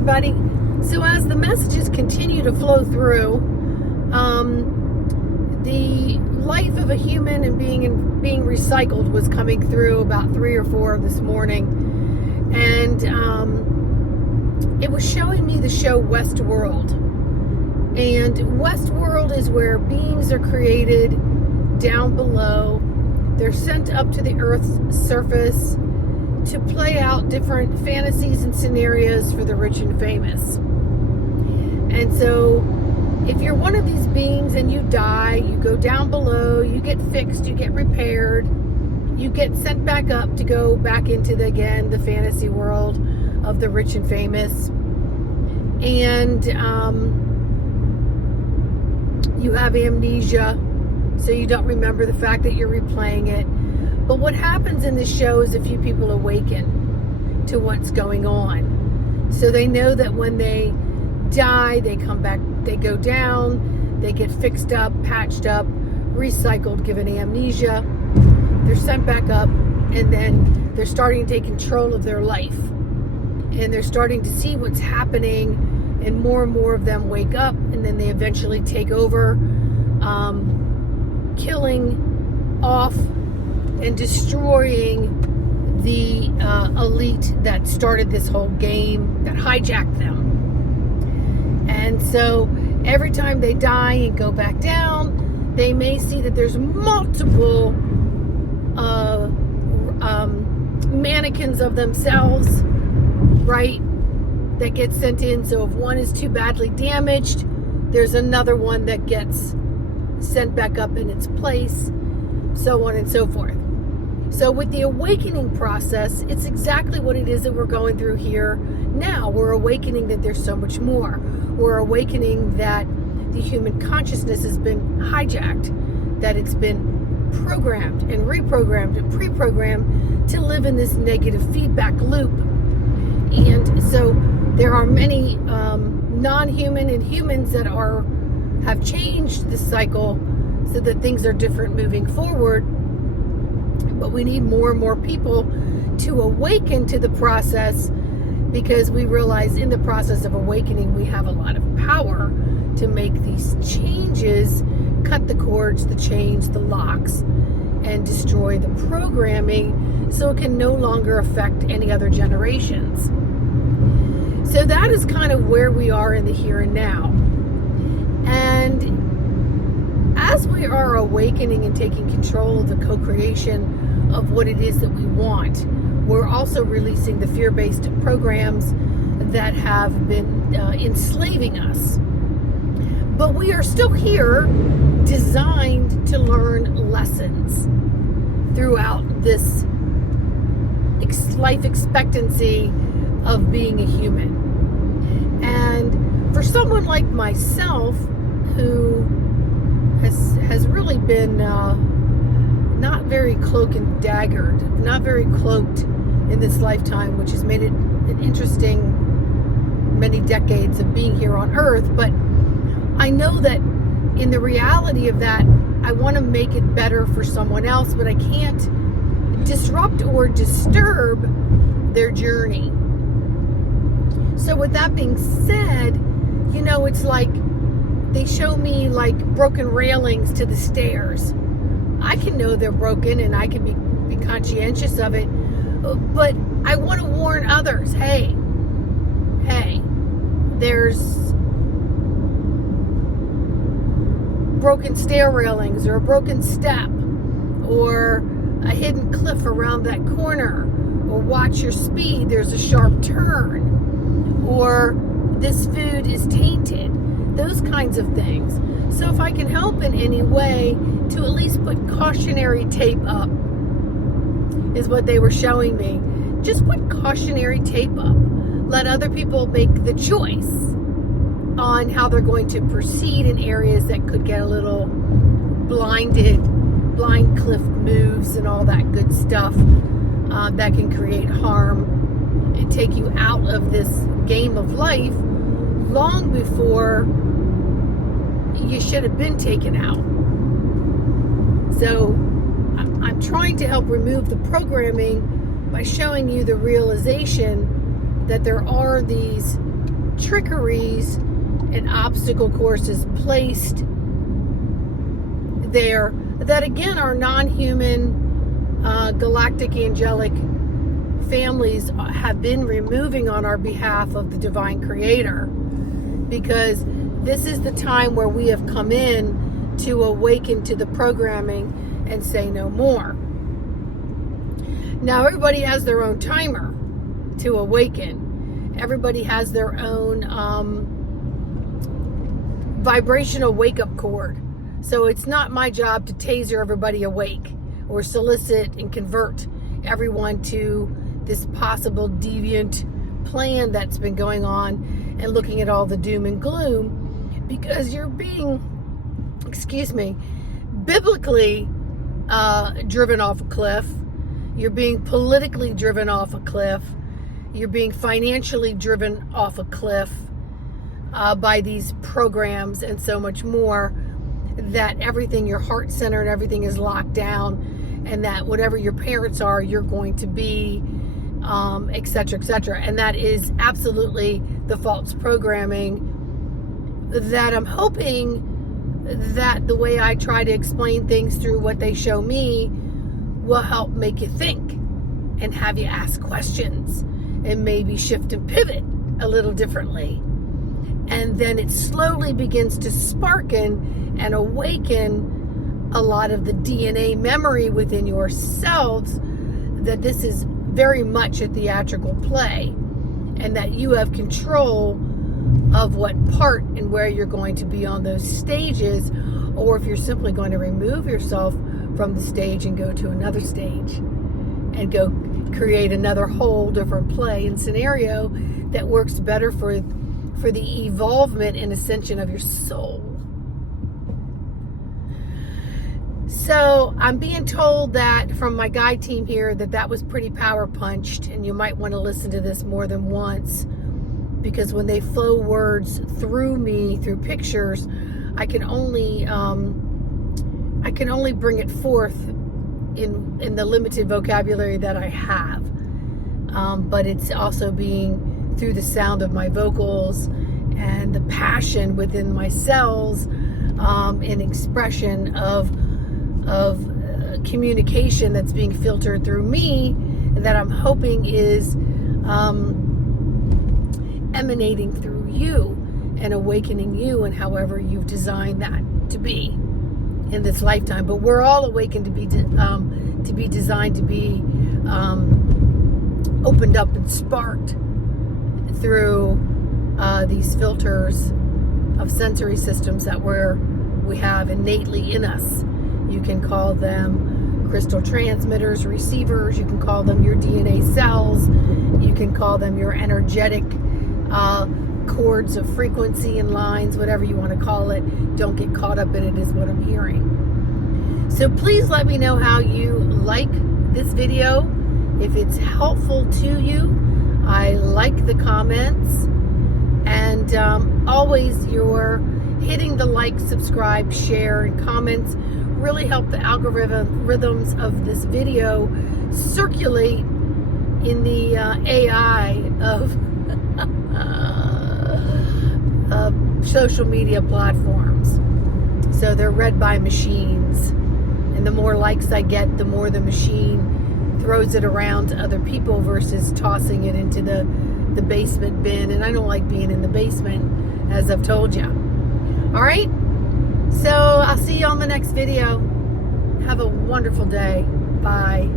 everybody. So as the messages continue to flow through, the life of a human and being recycled was coming through about 3 or 4 this morning, and it was showing me the show WestWorld. And WestWorld is where beings are created down below. They're sent up to the Earth's surface to play out different fantasies and scenarios for the rich and famous. And so if you're one of these beings and you die, you go down below, you get fixed, you get repaired, you get sent back up to go back into the fantasy world of the rich and famous. And you have amnesia, so you don't remember the fact that you're replaying it. But what happens in this show is a few people awaken to what's going on. So they know that when they die, they come back, they go down, they get fixed up, patched up, recycled, given amnesia. They're sent back up, and then they're starting to take control of their life. And they're starting to see what's happening, and more of them wake up, and then they eventually take over, killing off and destroying the elite that started this whole game, that hijacked them. And so every time they die and go back down, they may see that there's multiple mannequins of themselves, right, that get sent in. So if one is too badly damaged, there's another one that gets sent back up in its place, so on and so forth. So with the awakening process, it's exactly what it is that we're going through here now. We're awakening that there's so much more. We're awakening that the human consciousness has been hijacked, that it's been programmed and reprogrammed and pre-programmed to live in this negative feedback loop. And so there are many non-human and humans that have changed the cycle so that things are different moving forward. But we need more and more people to awaken to the process, because we realize in the process of awakening, we have a lot of power to make these changes, cut the cords, the chains, the locks, and destroy the programming so it can no longer affect any other generations. So that is kind of where we are in the here and now. And as we are awakening and taking control of the co-creation of what it is that we want, we're also releasing the fear-based programs that have been enslaving us. But we are still here, designed to learn lessons throughout this life expectancy of being a human. And for someone like myself, who has really been not very cloak and daggered, not very cloaked in this lifetime, which has made it an interesting many decades of being here on Earth. But I know that in the reality of that, I want to make it better for someone else, but I can't disrupt or disturb their journey. So with that being said, you know, it's like they show me like broken railings to the stairs. I can know they're broken and I can be conscientious of it, but I want to warn others, hey, there's broken stair railings, or a broken step, or a hidden cliff around that corner, or watch your speed, there's a sharp turn, or this food is tainted, those kinds of things. So if I can help in any way to at least put cautionary tape up, is what they were showing me. Just put cautionary tape up. Let other people make the choice on how they're going to proceed in areas that could get a little blind cliff moves and all that good stuff that can create harm and take you out of this game of life long before you should have been taken out. So I'm trying to help remove the programming by showing you the realization that there are these trickeries and obstacle courses placed there that again are non-human galactic angelic families have been removing on our behalf of the divine creator, because this is the time where we have come in to awaken to the programming and say no more. Now everybody has their own timer to awaken. Everybody has their own vibrational wake-up cord. So it's not my job to taser everybody awake or solicit and convert everyone to this possible deviant plan that's been going on and looking at all the doom and gloom, because you're being, biblically driven off a cliff. You're being politically driven off a cliff. You're being financially driven off a cliff by these programs and so much more, that everything, your heart center and everything is locked down, and that whatever your parents are, you're going to be, etc., etc. And that is absolutely the false programming that I'm hoping that the way I try to explain things through what they show me will help make you think and have you ask questions and maybe shift and pivot a little differently. And then it slowly begins to sparken and awaken a lot of the DNA memory within yourselves that this is very much a theatrical play, and that you have control of what part and where you're going to be on those stages, or if you're simply going to remove yourself from the stage and go to another stage and go create another whole different play and scenario that works better for the evolvement and ascension of your soul. So I'm being told that from my guide team here that was pretty power punched, and you might want to listen to this more than once, because when they flow words through me through pictures, I can only bring it forth in the limited vocabulary that I have, but it's also being through the sound of my vocals and the passion within my cells, an expression of communication that's being filtered through me, that I'm hoping is emanating through you and awakening you, and however you've designed that to be in this lifetime. But we're all awakened to be designed to be opened up and sparked through these filters of sensory systems that we have innately in us. You can call them crystal transmitters, receivers. You can call them your DNA cells. You can call them your energetic cords of frequency and lines, whatever you want to call it. Don't get caught up in it, is what I'm hearing. So please let me know how you like this video. If it's helpful to you, I like the comments. And always your hitting the like, subscribe, share, and comments really help the algorithms of this video circulate in the AI of social media platforms. So they're read by machines. And the more likes I get, the more the machine throws it around to other people versus tossing it into the basement bin. And I don't like being in the basement, as I've told you. All right? So I'll see you on the next video. Have a wonderful day. Bye.